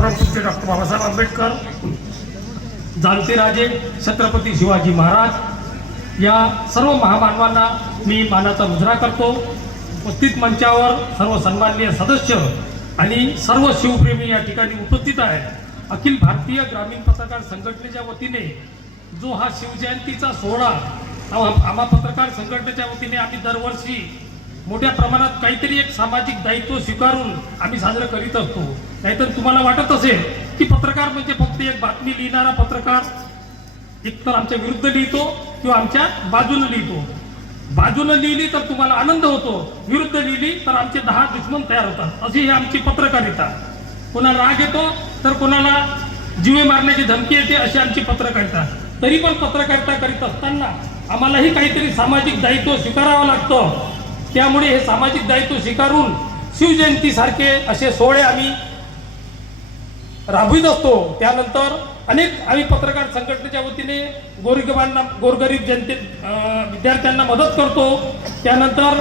परमपूज्य डॉक्टर बाबासाहेब आंबेडकर, जाणते राजे छत्रपती शिवाजी महाराज या सर्व महामानवांना मी मानाचा मुजरा करतो। उपस्थित मंचावर सर्व सन्माननीय सदस्य आणि सर्व शिवप्रेमी या ठिकाणी उपस्थित आहेत। अखिल भारतीय ग्रामीण पत्रकार संघटनेच्या वतीने जो हा शिवजयंतीचा सोहळा आम्हा पत्रकार संघटनेच्या वतीने आम्ही दरवर्षी मोठ्या प्रमाणात काहीतरी एक सामाजिक दायित्व स्वीकारून आम्ही साजरं करीत असतो। नाहीतर तुम्हाला वाटत असेल की पत्रकार म्हणजे फक्त एक बातमी लिहिणारा पत्रकार एकतर आमच्या विरुद्ध लिहितो किंवा आमच्या बाजूने लिहितो। बाजूने लिहिली तर तुम्हाला आनंद होतो, विरुद्ध लिहिली तर आमचे 10 दुश्मन तयार होतात। अशी ही आमची पत्रकारिता। कोणाला राग येतो तर कोणाला जीवे मारण्याची धमकी येते, अशी आमची पत्रकारिता। तरी पण पत्रकारिता करीत असताना आम्हालाही काहीतरी सामाजिक दायित्व स्वीकारावं लागतं। त्यामुळे हे सामाजिक दायित्व स्वीकारून शिवजयंती सारखे असे सोहळे आम्ही राबवित असतो। त्यानंतर अनेक आम्ही पत्रकार संघटनेच्या वतीने गोरगरीब जनते विद्यार्थ्यांना मदत करतो। त्यानंतर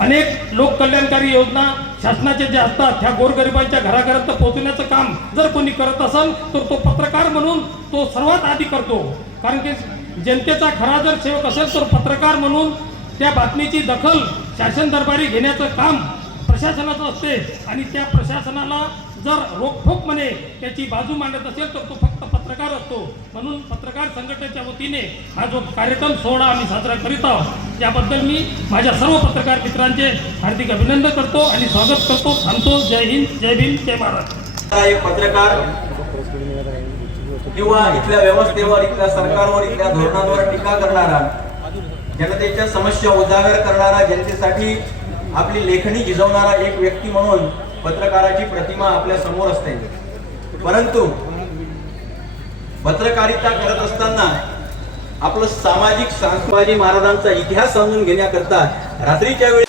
अनेक लोककल्याणकारी योजना शासनाचे जे असतात त्या गोरगरिबांच्या घराघरात पोहोचण्याचं काम जर कोणी करत असेल तर तो पत्रकार म्हणून तो सर्वात आधी करतो। कारण की जनतेचा खरा जर सेवक असेल तर पत्रकार म्हणून त्या बातमीची दखल शासन दरबारी घेण्याचं काम प्रशासनाचं असते आणि त्या प्रशासनाला जर रोखोक म्हणे त्याची बाजू मांडत असेल तर तो फक्त पत्रकार असतो। म्हणून पत्रकार संघटनेच्या वतीने हा जो कार्यक्रम सोहळा आम्ही साजरा करीत आहोत त्याबद्दल मी माझ्या सर्व पत्रकार मित्रांचे हार्दिक अभिनंदन करतो आणि स्वागत करतो। थांबतो। जय हिंद, जय भीम, जय महाराष्ट्र। एक पत्रकार किंवा इथल्या व्यवस्थेवर, इथल्या सरकारवर, इथल्या धोरणांवर टीका करणारा, जनतेच्या समस्या उजागर करणारा, जनतेसाठी आपली लेखणी झिजवणारा एक व्यक्ती म्हणून पत्रकाराची प्रतिमा आपल्या समोर असते। परंतु पत्रकारिता करत असताना आपलं सामाजिक सांस्कृतिक महाराजांचा इतिहास समजून घेण्याकरता रात्रीच्या वेळी